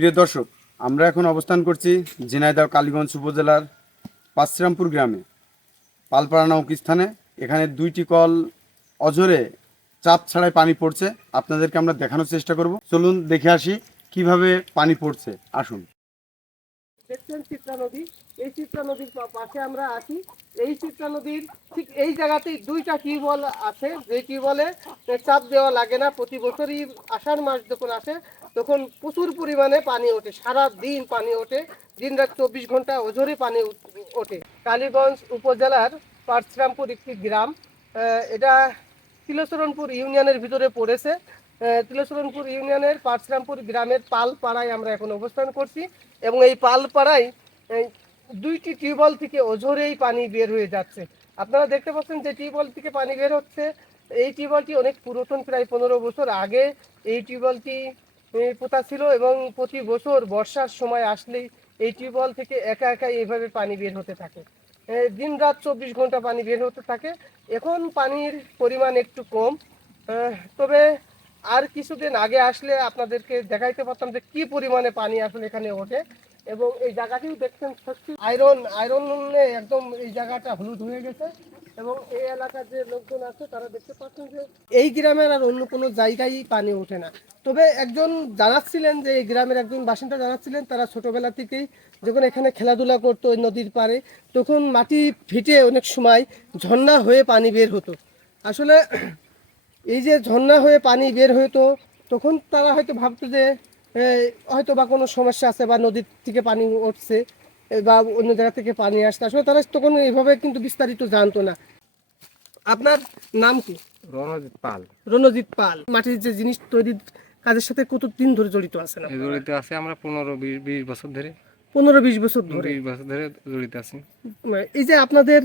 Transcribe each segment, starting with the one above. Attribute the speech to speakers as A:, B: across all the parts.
A: প্রিয় দর্শক, আমরা এখন অবস্থান করছি ঝিনাইদহ কালীগঞ্জ উপজেলার পাঁচরামপুর গ্রামে। পালপাড়া নামক স্থানে। এখানে দুইটি কল অজরে চাপ ছাড়াই পানি পড়ছে। আপনাদেরকে আমরা দেখানোর চেষ্টা করব। চলুন দেখে আসি কীভাবে পানি পড়ছে। আসুন।
B: দেখছেন চিত্রা নদী। এই চিত্রা নদীর পাশে আমরা আছি। এই চিত্রা নদীর ঠিক এই জায়গাতেই দুইটা টিউবওয়েল আছে। যে টিউবওয়েলে চাপ দেওয়া লাগে না। প্রতি বছরই আষাঢ় মাস যখন আসে, তখন প্রচুর পরিমাণে পানি ওঠে। সারা দিন পানি ওঠে। দিন রাত চব্বিশ ঘণ্টা ওঝরে পানি ওঠে। কালীগঞ্জ উপজেলার পারশ্রামপুর একটি গ্রাম। এটা তিলোচরণপুর ইউনিয়নের ভিতরে পড়েছে। তিলোচরণপুর ইউনিয়নের পারশ্রামপুর গ্রামের পালপাড়ায় আমরা এখন অবস্থান করছি এবং এই পালপাড়ায় দুইটি টিউবওয়েল থেকে ওঝরেই পানি বের হয়ে যাচ্ছে। আপনারা দেখতে পাচ্ছেন যে টিউবওয়েল থেকে পানি বের হচ্ছে। এই টিউবওয়েলটি অনেক পুরাতন, প্রায় পনেরো বছর আগে এই টিউবওয়েলটি পোতা ছিল এবং প্রতি বছর বর্ষার সময় আসলেই এই টিউবওয়েল থেকে একা একা এইভাবে পানি বের হতে থাকে। দিন রাত চব্বিশ ঘণ্টা পানি বের হতে থাকে। এখন পানির পরিমাণ একটু কম। তবে আর কিছুদিন আগে আসলে আপনাদেরকে দেখাইতে পারতাম যে কি পরিমাণে পানি আসলে এখানে ওঠে এবং এই জায়গাটিও দেখছেন সত্যি। আয়রন, আয়রনে একদম এই জায়গাটা হলুদ হয়ে গেছে। এবং এই এলাকার যে লোকজন আছে, তারা দেখতে পাচ্ছেন যে এই গ্রামের আর অন্য কোনো জায়গায় পানি ওঠে না। তবে একজন জানাচ্ছিলেন যে, এই গ্রামের একজন বাসিন্দা জানাচ্ছিলেন, তারা ছোটবেলা থেকেই যখন এখানে খেলাধুলা করতো ওই নদীর পাড়ে, তখন মাটি ফিটে অনেক সময় ঝর্ণা হয়ে পানি বের হতো। আসলে এই যে ঝর্ণা হয়ে পানি বের হতো, তখন তারা হয়তো ভাবতো যে হয়তো বা কোনো সমস্যা আছে বা নদীর থেকে পানি উঠছে। বা অন্য জায়গা থেকে পানি আসছে আসলে তারা তখন এইভাবে কিন্তু বিস্তারিত জানতো না। আপনার নাম কি?
C: রণজিৎ পাল।
B: রণজিৎ পাল। মাটির যে জিনিস তৈরির কাজের সাথে কতদিন ধরে জড়িত আছেন
C: জড়িত আছে আমরা পনেরো বিশ বছর ধরে।
B: পনেরো বিশ বছর ধরে?
C: বিশ বছর ধরে জড়িত আছি।
B: এই যে আপনাদের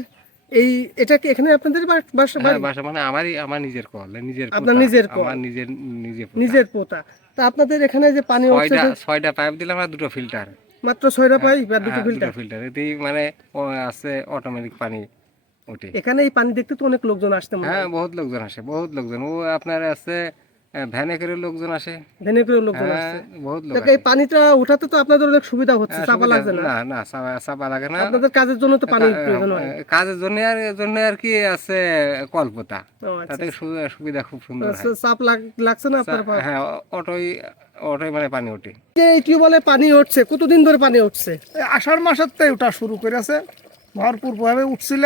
B: এই এটা কি এখানে আপনাদের বাসা
C: হ্যাঁ বাসা মানে আমারই আমার নিজের কল নিজের
B: আপনার নিজের কল।
C: আমার নিজের নিজে পোতা।
B: নিজের পোতা। তা আপনাদের এখানে যে পানি
C: ছয়টা ছয়টা পাইপ দিলাম আর দুটো ফিল্টার।
B: মাত্র ছয়টা পাই বা দুটো ফিল্টার
C: ফিল্টার এতেই মানে আছে অটোমেটিক পানি ওঠে।
B: এখানে এই পানি দেখতে তো অনেক লোকজন আসতে
C: হ্যাঁ। বহুত লোকজন আসে বহুত লোকজন। ও আপনার আছে ভ্যানে করে লোকজন আসে।
B: ভেনে করে লোকজন
C: হ্যাঁ
B: আসছে
C: বহুত লোক
B: এই পানিটা উঠাতে তো আপনাদের অনেক সুবিধা হচ্ছে
C: হ্যাঁ,
B: চাপা
C: সুবিধা-
B: না।
C: না না চাপা- চাপা লাগে না।
B: আপনাদের কাজের জন্য তো পানির
C: কা-
B: প্রয়োজন হয়।
C: কাজের জন্য আর জন্য আর কি আছে কল্পতা।
B: আচ্ছা।
C: তাতে সুবিধা খুব সুন্দর হয়।
B: চাপ লাগ- লাগছে না আপনার
C: হ্যাঁ অটোই অটোই মানে পানি ওঠে।
B: এই টিউবওয়েলে পানি উঠছে কতদিন ধরে পানি উঠছে?
D: আষাঢ় মাসের তো ওটা শুরু করেছে। ভরপুর ভাবে উঠছিল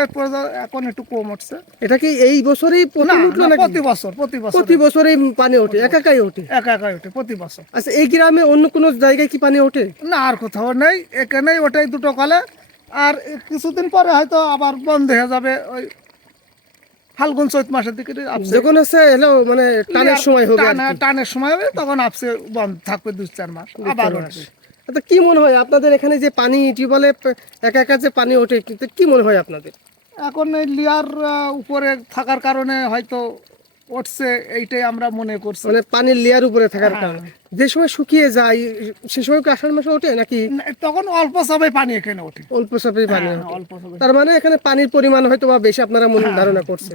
D: এখন একটু কম উঠছে।
B: এটা কি এই বছরই প্রতি
D: বছর প্রতি বছর।
B: প্রতি বছরই পানি ওঠে একাকাই ওঠে?
D: একা একা ওঠে প্রতি বছর।
B: আচ্ছা এই গ্রামে অন্য কোনো জায়গায় কি পানি ওঠে?
D: না আর কোথাও নেই এখানেই ওটাই দুটো কলে। আর কিছুদিন পরে হয়তো আবার বন্ধ হয়ে যাবে ওই ফাল্গুন চৈত মাসের দিকে
B: যখন আছে এলো মানে টানের সময় হবে কি।
D: টানের সময় হবে তখন আপসে বন্ধ থাকবে দুই চার মাস আবার
B: আচ্ছা কি মনে হয়? আপনাদের এখানে যে পানি টিউবওয়েলে একা একা যে পানি ওঠে কিন্তু কি মনে হয় আপনাদের?
D: এখন এই লিয়ার উপরে থাকার কারণে হয়তো উঠছে এইটাই আমরা মনে করছি।
B: মানে পানির লেয়ার উপরে থাকার
D: হ্যাঁ।
B: কারণে। যে সময় শুকিয়ে যায় সে সময় কি আষাঢ় মাসে ওঠে নাকি?
D: তখন অল্প সময় পানি এখানে ওঠে।
B: অল্প সাপে পানি
D: হ্যাঁ, অল্প
B: তার মানে এখানে পানির পরিমাণ হয়তো বা বেশি আপনারা মনে ধারণা করছে